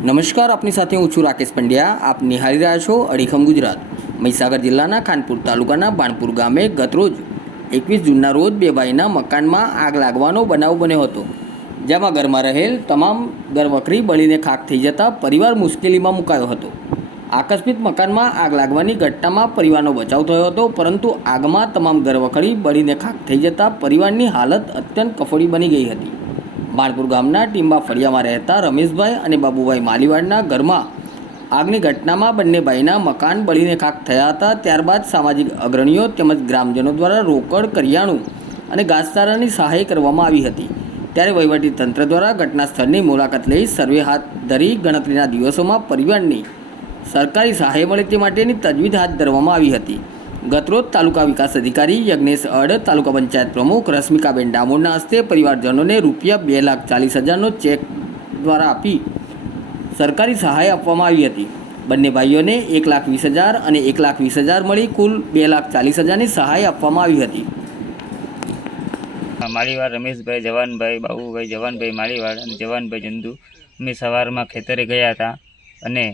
નમસ્કાર, આપની સાથે હું છું રાકેશ પંડ્યા. આપ નિહાળી રહ્યા છો અડીખમ ગુજરાત. મહીસાગર જિલ્લાના ખાનપુર તાલુકાના બાણપુર ગામે ગતરોજ 21 જૂનના રોજ બે ભાઈના મકાનમાં આગ લાગવાનો બનાવ બન્યો હતો, જેમાં ઘરમાં રહેલ તમામ ઘરવખરી બળીને ખાખ થઈ જતા પરિવાર મુશ્કેલીમાં મુકાયો હતો. આકસ્મિક મકાનમાં આગ લાગવાની ઘટનામાં પરિવારનો બચાવ થયો હતો, પરંતુ આગમાં તમામ ઘરવખરી બળીને ખાખ થઈ જતા પરિવારની હાલત અત્યંત કફોડી બની ગઈ હતી. બાણપુર ગામના ટીંબા ફળિયામાં રહેતા રમેશભાઈ અને બાબુભાઈ માલીવાડના ઘરમાં આગની ઘટનામાં બંને ભાઈના મકાન બળીને ખાખ થયા હતા. ત્યારબાદ સામાજિક અગ્રણીઓ તેમજ ગ્રામજનો દ્વારા રોકડ, કરિયાણું અને ઘાસચારાની સહાય કરવામાં આવી હતી. ત્યારે વહીવટી તંત્ર દ્વારા ઘટના સ્થળની મુલાકાત લઈ સર્વે હાથ ધરી ગણતરીના દિવસોમાં પરિવારની સરકારી સહાય મળે તે માટેની તજવીજ હાથ ધરવામાં આવી હતી. ગતરોજ તાલુકા વિકાસ અધિકારી યજ્ઞેશ અડ, તાલુકા પંચાયત પ્રમુખ રશ્મિકાબેન ડામોરના હસ્તે પરિવારજનોને ₹2,40,000નો ચેક દ્વારા આપી સરકારી સહાય આપવામાં આવી હતી. બંને ભાઈઓને 1,20,000 અને 1,20,000 મળી કુલ ₹2,40,000ની સહાય આપવામાં આવી હતી. માલીવાડ રમેશભાઈ, જવાનભાઈ, બાબુભાઈ, જવાનભાઈ માલીવાડ અને જવાનભાઈ જંદુ અમે સવારમાં ખેતરે ગયા હતા અને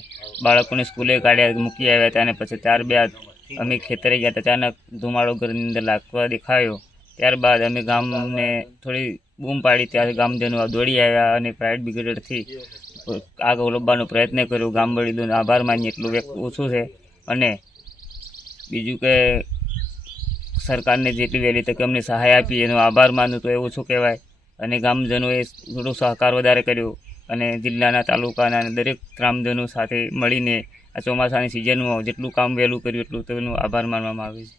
બાળકોને સ્કૂલે કાઢ્યા, મૂકી આવ્યા હતા. અને પછી ત્યારબાદ અમે ખેતરે ગયા હતા. અચાનક ધુમાડો ઘરની અંદર લાગવા દેખાયો. ત્યારબાદ અમે ગામને થોડી બૂમ પાડી, ત્યારે ગામજનો દોડી આવ્યા અને ફાયર બ્રિગેડથી આગ ઓલવવાનો પ્રયત્ન કર્યો. ગામ વડીલોનો આભાર માનીએ એટલું ઓછું છે. અને બીજું કે સરકારને જેટલી વહેલી તકે અમને સહાય આપી એનો આભાર માનું તો એ ઓછું કહેવાય. અને ગામજનોએ થોડો સહકાર વધારે કર્યો અને જિલ્લાના, તાલુકાના અને દરેક ગ્રામજનો સાથે મળીને આ ચોમાસાની સિઝનમાં જેટલું કામ વહેલું કર્યું એટલું તેનો આભાર માનવામાં આવે છે.